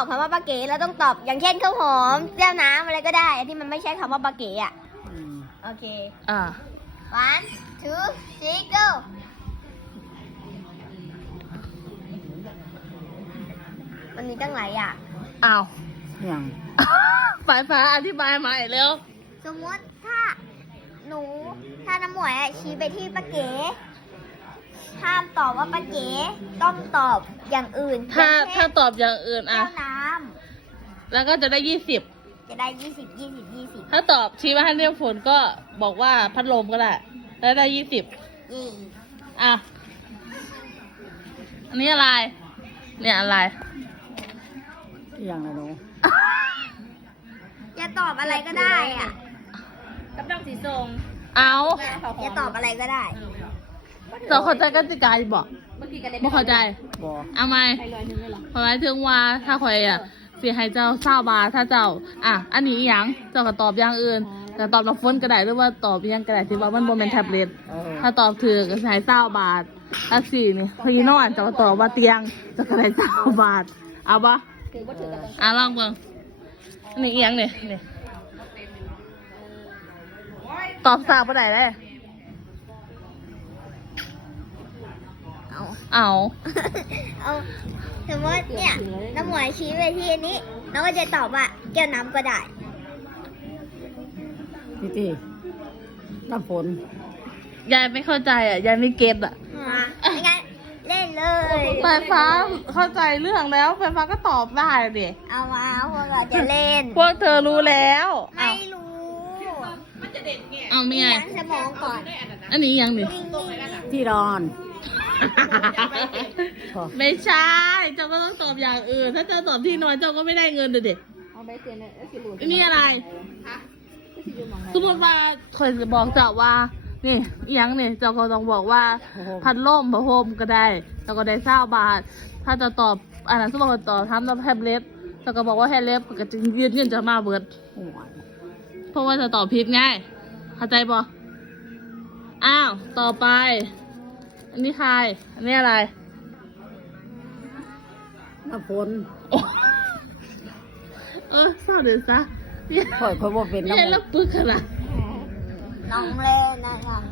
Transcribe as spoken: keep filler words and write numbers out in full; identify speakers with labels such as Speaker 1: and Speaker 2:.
Speaker 1: อบคำว่าปลาเก๋เราต้องตอบอย่างเช่นข้าวหอมแก้วน้ำอะไรก็ได้ที่มันไม่ใช่คำว่าปลาเก๋อะโอเค
Speaker 2: อ่า
Speaker 1: one two three go มันมีตั้งหลายอย่าง
Speaker 2: อ้าว
Speaker 3: อย่าง
Speaker 2: สายฟ้าอธิบายมาอีกแล้ว
Speaker 1: สมมติถ้าหนูถ้าน้ำหมวยอะชี้ไปที่ปลาเก๋ห้ามตอบว่าปลาเก๋ต้องตอบอย่างอื่น
Speaker 2: ถ้า
Speaker 1: อย่งเช่น
Speaker 2: ถ้าตอบอย่างอื่น
Speaker 1: แก้
Speaker 2: อ่ะ
Speaker 1: วน้
Speaker 2: แล้วก็จะได้ยี่สิบ
Speaker 1: ำจะได้ยี่สิบยี่สิบยี่สิบ
Speaker 2: ถ้าตอบชี้ว่าให้เรียกฝนก็บอกว่าพัดลมก็ได้ แล้วได้ยี่สิบ
Speaker 1: ยี่
Speaker 2: อ่ะ อันนี้อะไร เนี่ยอะไร
Speaker 3: อย่างไรหนู
Speaker 1: จะตอบอะไรก็ได้อะ
Speaker 4: กับดองสีส้ม
Speaker 2: เอา
Speaker 1: จะตอบอะไรก็ได้
Speaker 2: เราเข้าใจกติกาอยู่บอก
Speaker 4: เมื่อกี้กันได้
Speaker 2: ไม่เข้าใจ
Speaker 3: บอ
Speaker 2: เอาไหม
Speaker 4: ไปลอยหนึงเลยเหรอ
Speaker 2: หมายถึงว่าถ้าคอยอ่ะเสียให้เจ้าเศร้าบาทถ้าเจ้า อ่ะ อันนี้อหย่างเจ้าก็ตอบอย่างอื่นแต่ตอบน้ำฝนก็ได้หรือว่าตอบอหยังก็ได้ที่ว่ามันบนเป็นแท็บเล็ต
Speaker 3: เออ
Speaker 2: ถ้าตอบถือก็ใช้เศร้าบาทถ้าสี่นี่พี่นอนเจ้าก็ตอบว่าเตียงเจ้าก็ได้เศร้าบาท เอาปะ
Speaker 4: ถือว่าถือกันต้อง
Speaker 2: อ่ะลองเบิ่งอันนี้อหยังเนี่ยนี่ตอบสาวไปไหนได้
Speaker 1: เอา
Speaker 2: เอา
Speaker 1: เอาสมมติเนี่ยน้ำหมวยชี้ไปที่อันนี้น้องก็จะตอบว่าแก้วน้ำก็ได้
Speaker 3: พี่ตีน้ำฝน
Speaker 2: ยายไม่เข้าใจอ่ะยายไม่เก็ตอ่ะ
Speaker 1: ไม่งั้นเล่นเลย
Speaker 2: ไฟฟ้าเข้าใจเรื่องแล้วไฟฟ้าก็ตอบได้ดิ
Speaker 1: เอามาพวกเราจะเล่น
Speaker 2: พวกเธอรู้แล้ว
Speaker 1: ไม่รู้
Speaker 2: เอาไม่ไง
Speaker 1: ล้างสมองก่อน
Speaker 2: อันนี้ยังดิ
Speaker 3: ที่นอน
Speaker 2: ไม่ใช่เจ้าก็ต้องตอบอย่างอื่น ถ้าเจ้าตอบที่นอนเจ้าก็ไม่ได้เงินเด็ด
Speaker 4: เอาใบเตียนเนี่ยสีหลุด
Speaker 2: อันนี้อะไร
Speaker 4: สีอยู่มองไหน
Speaker 2: สมมติว่าเคยจะบอกเจ้าว่า นี่อีหยังเนี่ยเจ้าก็ต้องบอกว่าพัดลมพัดลมก็ได้เจ้าก็ได้เศร้าบาท ถ้าจะตอบอันนั้นสมมติว่าตอบทำตอบแฮบเล็บเจ้าก็บอกว่าแฮบเล็บก็จะยืนยืนจะมาเบิด
Speaker 3: โอ้ย
Speaker 2: เพราะว่าจะตอบผิดง่ายเข้าใจปะอ้าว ต่อไป อันนี้ใคร อันนี้อะไร
Speaker 3: น้ำฝน
Speaker 2: โอ้เออเศร้าเดี๋ยวซะเนี่ย
Speaker 3: ค่อยค่อยว่าเป็น
Speaker 2: เนี่ย
Speaker 3: น้ำฝ
Speaker 2: แล้
Speaker 3: น
Speaker 2: วปึกขนาด
Speaker 1: น้องเล่นนะน้อง